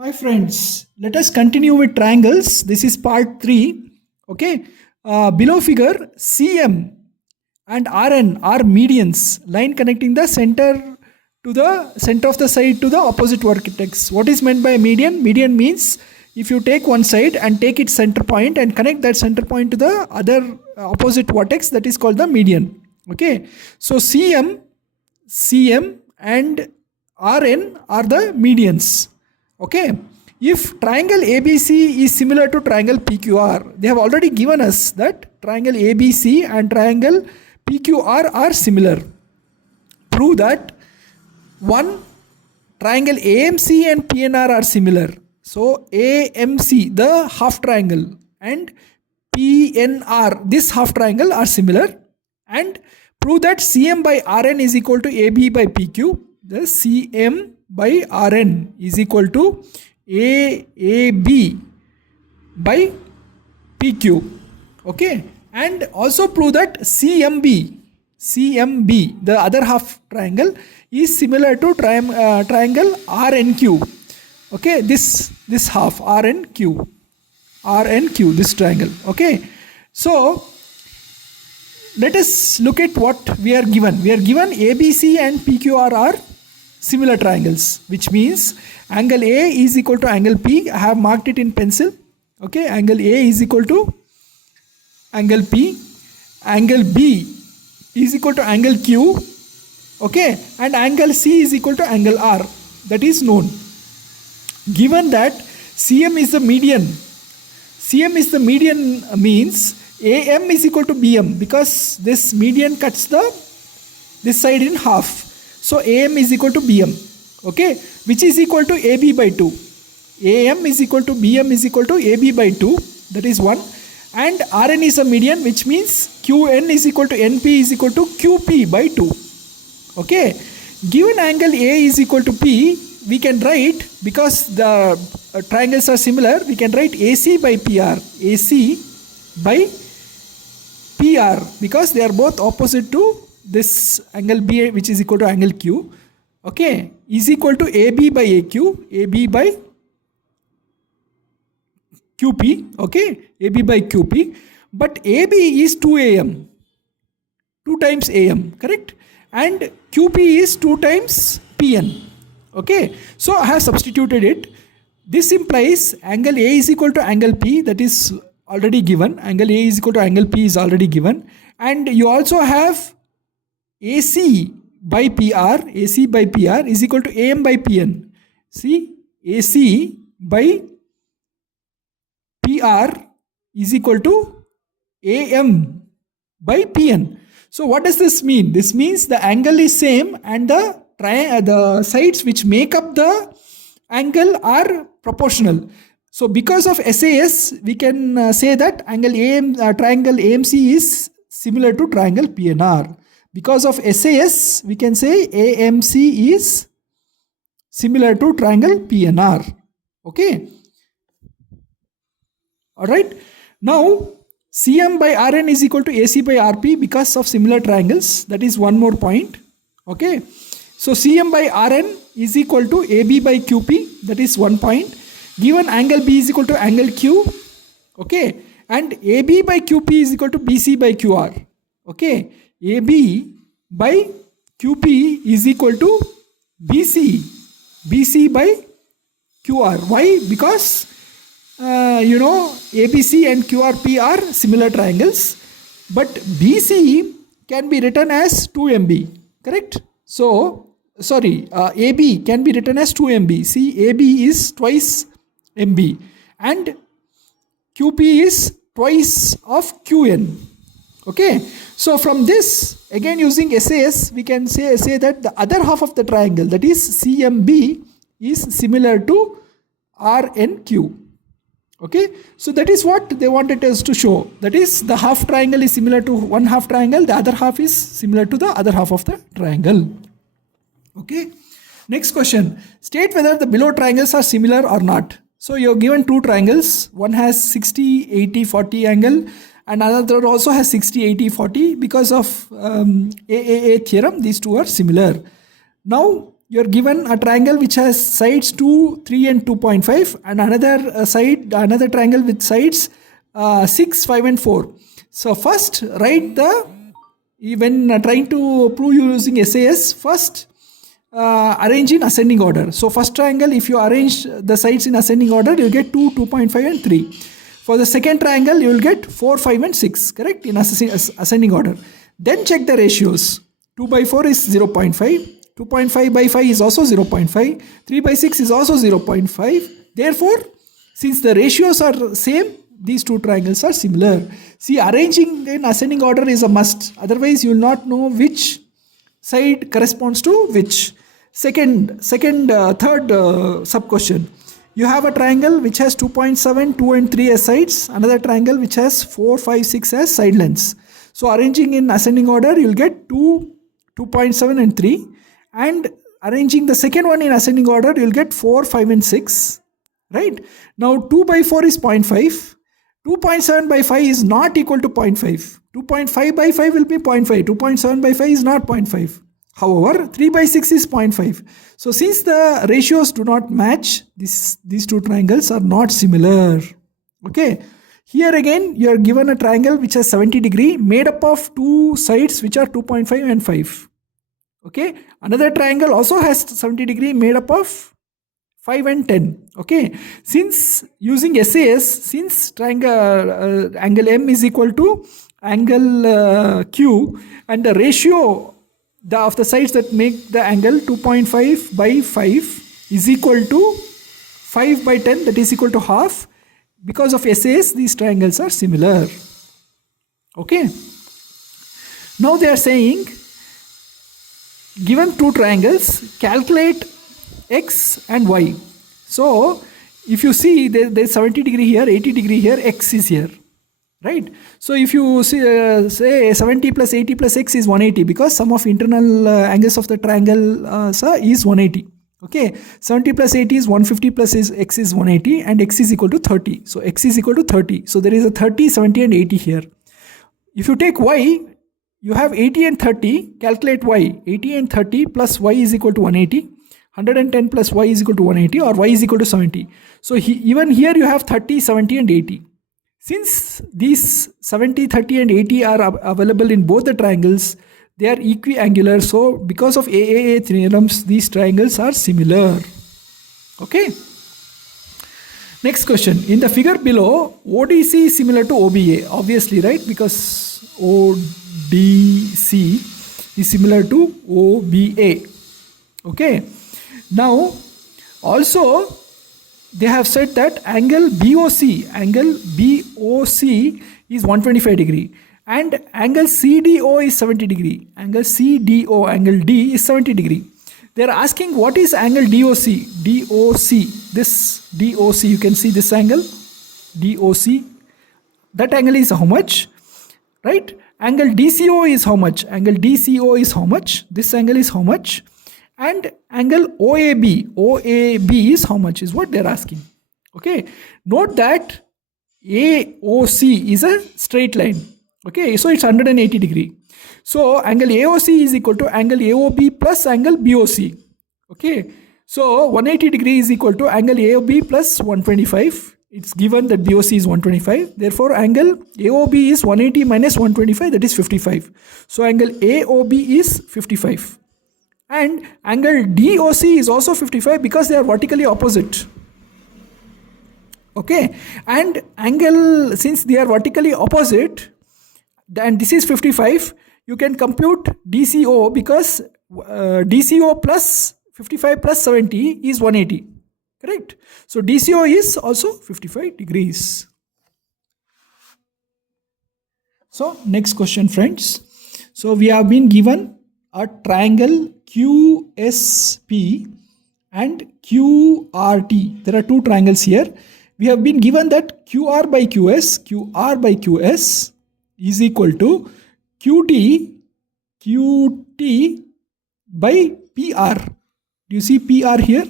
Hi friends, let us continue with triangles. This is part 3. Okay, below figure CM and RN are medians, line connecting the center to the center of the side to the opposite vertex. What is meant by median? Median means if you take one side and take its center point and connect that center point to the other opposite vertex, that is called the median. Okay, so CM and RN are the medians. Okay, if triangle ABC is similar to triangle PQR, they have already given us that triangle ABC and triangle PQR are similar. Prove that one, triangle AMC and PNR are similar. So AMC, the half triangle, and PNR, this half triangle, are similar. And prove that CM by RN is equal to AB by PQ. The CM by Rn is equal to AAB by PQ. Okay, and also prove that CMB, the other half triangle, is similar to triangle RNQ. Okay, this half RNQ, this triangle. Okay, so let us look at what we are given. We are given ABC and PQR are similar triangles, which means angle A is equal to angle P. I have marked it in pencil. Okay, angle A is equal to angle P. Angle B is equal to angle Q. Okay, and angle C is equal to angle R. That is known. Given that CM is the median, means AM is equal to BM, because this median cuts this side in half. So AM is equal to BM, okay, which is equal to AB by 2. AM is equal to BM is equal to AB by 2, that is 1. And Rn is a median, which means Qn is equal to NP is equal to QP by 2. Okay, given angle A is equal to P, we can write, because the triangles are similar, we can write AC by PR, AC by PR, because they are both opposite to this angle B, which is equal to angle Q. Okay, is equal to AB by AQ, AB by QP. Okay, AB by QP. But AB is 2AM, 2 times AM, correct? And QP is 2 times PN. Okay, so I have substituted it. This implies angle A is equal to angle P, that is already given. Angle A is equal to angle P is already given. And you also have AC by PR is equal to AM by PN. See, AC by PR is equal to AM by PN. So what does this mean? This means the angle is same and the sides which make up the angle are proportional. So because of SAS, we can say that triangle AMC is similar to triangle PNR. Because of SAS, we can say AMC is similar to triangle PNR. Okay. Alright. Now, CM by RN is equal to AC by RP because of similar triangles. That is one more point. Okay. So, CM by RN is equal to AB by QP. That is 1 point. Given angle B is equal to angle Q. Okay. And AB by QP is equal to BC by QR. Okay. AB by QP is equal to BC by QR. Why? Because ABC and QRP are similar triangles, but BC can be written as 2MB, correct? So, AB can be written as 2MB. See, AB is twice MB and QP is twice of QN. Okay, so from this, again using SAS, we can say that the other half of the triangle, that is CMB, is similar to RNQ. Okay, so that is what they wanted us to show. That is, the half triangle is similar to one half triangle, the other half is similar to the other half of the triangle. Okay, next question. State whether the below triangles are similar or not. So you are given two triangles. One has 60, 80, 40 angle and another also has 60, 80, 40. Because of AAA theorem, these two are similar. Now you're given a triangle which has sides 2, 3 and 2.5, and another triangle with sides 6, 5 and 4. So first write when trying to prove using SAS, first arrange in ascending order. So first triangle, if you arrange the sides in ascending order, you'll get 2, 2.5 and 3. For the second triangle, you will get 4, 5 and 6, correct, in ascending order. Then check the ratios. 2 by 4 is 0.5. 2.5 by 5 is also 0.5. 3 by 6 is also 0.5. Therefore, since the ratios are same, these two triangles are similar. See, arranging in ascending order is a must. Otherwise, you will not know which side corresponds to which. Third sub question. You have a triangle which has 2.7, 2 and 3 as sides. Another triangle which has 4, 5, 6 as side lengths. So arranging in ascending order, you will get 2, 2.7 and 3. And arranging the second one in ascending order, you will get 4, 5 and 6. Right? Now 2 by 4 is 0.5. 2.7 by 5 is not equal to 0.5. 2.5 by 5 will be 0.5. 2.7 by 5 is not 0.5. However, 3 by 6 is 0.5. So since the ratios do not match, these two triangles are not similar. Okay. Here again, you are given a triangle which has 70 degree made up of two sides which are 2.5 and 5. Okay. Another triangle also has 70 degree made up of 5 and 10. Okay. Since using SAS, since triangle angle M is equal to angle Q, and the ratio of the sides that make the angle 2.5 by 5 is equal to 5 by 10, that is equal to half. Because of SAS, these triangles are similar. Okay. Now they are saying, given two triangles, calculate X and Y. So if you see there is 70 degree here, 80 degree here, X is here. Right. So if you see, say 70 plus 80 plus X is 180, because sum of internal angles of the triangle is 180. Okay. 70 plus 80 is 150 plus X is 180, and X is equal to 30. So X is equal to 30. So there is a 30, 70 and 80 here. If you take Y, you have 80 and 30. Calculate Y. 80 and 30 plus Y is equal to 180. 110 plus Y is equal to 180, or Y is equal to 70. So even here you have 30, 70 and 80. Since these 70, 30 and 80 are available in both the triangles, they are equiangular. So because of AAA theorems, these triangles are similar. Okay. Next question. In the figure below, ODC is similar to OBA. Obviously, right? Because ODC is similar to OBA. Okay. Now, also, they have said that angle BOC is 125 degree, and angle CDO is 70 degree. Angle CDO, angle D is 70 degree. They are asking what is angle DOC. This DOC, you can see this angle DOC. That angle is how much? Right? Angle DCO is how much? Angle DCO is how much? This angle is how much? And angle OAB is how much, is what they are asking. Okay. Note that AOC is a straight line. Okay. So it's 180 degree. So angle AOC is equal to angle AOB plus angle BOC. Okay. So 180 degree is equal to angle AOB plus 125. It's given that BOC is 125. Therefore, angle AOB is 180 minus 125, that is 55. So angle AOB is 55. And angle DOC is also 55 because they are vertically opposite. Okay. And angle, since they are vertically opposite, and this is 55, you can compute DCO, because DCO plus 55 plus 70 is 180. Correct. So DCO is also 55 degrees. So next question, friends. So we have been given a triangle QSP and QRT. There are two triangles here. We have been given that QR by QS is equal to QT by PR. Do you see PR here?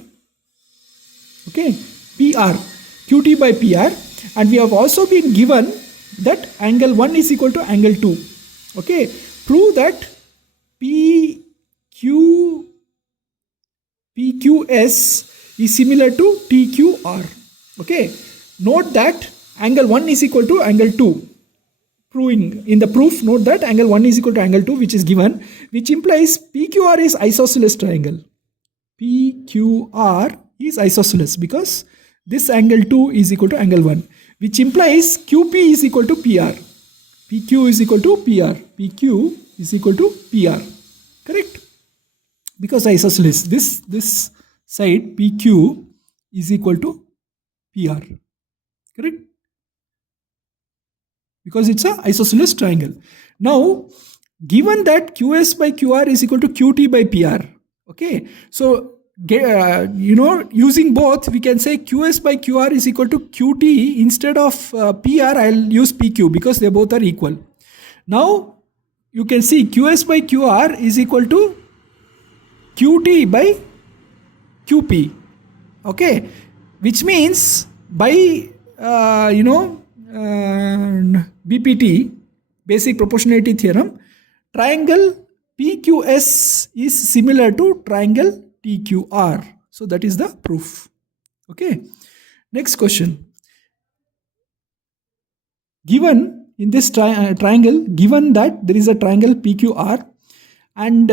Okay, PR, QT by PR. And we have also been given that angle 1 is equal to angle 2. Okay, prove that PQ PQS is similar to TQR. Okay, note that angle 1 is equal to angle 2. Proving in the proof, note that angle 1 is equal to angle 2, which is given, which implies PQR is isosceles triangle. PQR is isosceles because this angle 2 is equal to angle 1, which implies QP is equal to PR. PQ is equal to PR. PQ is equal to PR. Correct? Because isosceles, this side PQ is equal to PR. Correct? Because it's an isosceles triangle. Now, given that QS by QR is equal to QT by PR, okay, so using both, we can say QS by QR is equal to QT. Instead of PR, I'll use PQ because they both are equal. Now, you can see QS by QR is equal to QT by QP, okay, which means by BPT, basic proportionality theorem, triangle PQS is similar to triangle TQR. So that is the proof. Okay. Next question. Given in this triangle, given that there is a triangle PQR and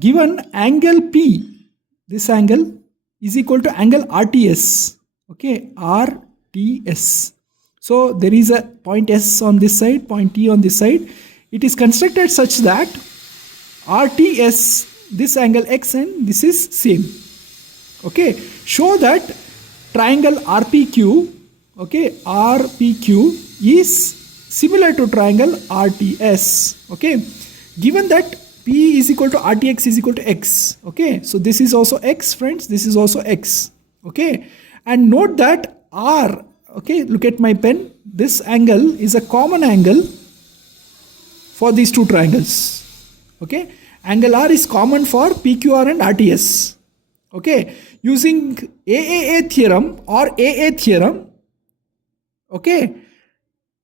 given angle P, this angle is equal to angle RTS. Okay, RTS. So there is a point S on this side, point T on this side. It is constructed such that RTS, this angle X and this is same. Okay, show that triangle RPQ, okay, RPQ is similar to triangle RTS. Okay, given that P is equal to RTX is equal to X. Okay, so this is also X, friends. This is also X. Okay, and note that R. Okay, look at my pen. This angle is a common angle for these two triangles. Okay, angle R is common for PQR and RTS. Okay, using AAA theorem or AA theorem. Okay,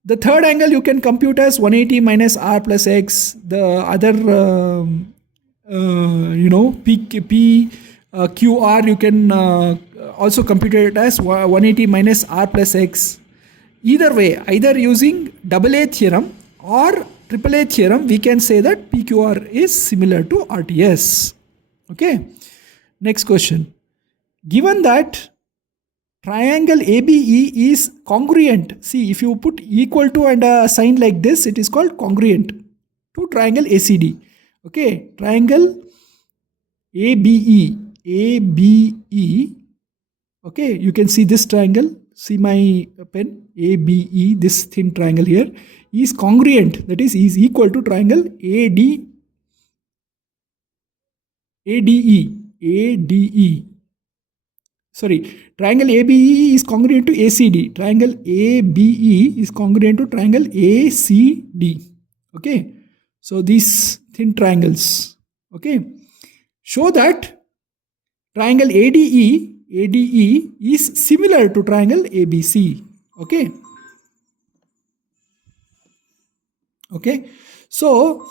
the third angle you can compute as 180 minus R plus X. The other, QR you can also compute it as 180 minus R plus X. Either way, either using AA theorem or AAA theorem, we can say that PQR is similar to RTS. Okay. Next question. Given that triangle ABE is congruent, see, if you put equal to and a sign like this, it is called congruent to triangle ACD. Okay, triangle ABE, okay, you can see this triangle, see my pen, ABE, this thin triangle here, is congruent, that is equal to triangle ADE. Sorry, triangle ABE is congruent to ACD. Triangle ABE is congruent to triangle ACD. Okay, so these thin triangles, okay, show that triangle ADE is similar to triangle ABC. Okay. Okay. So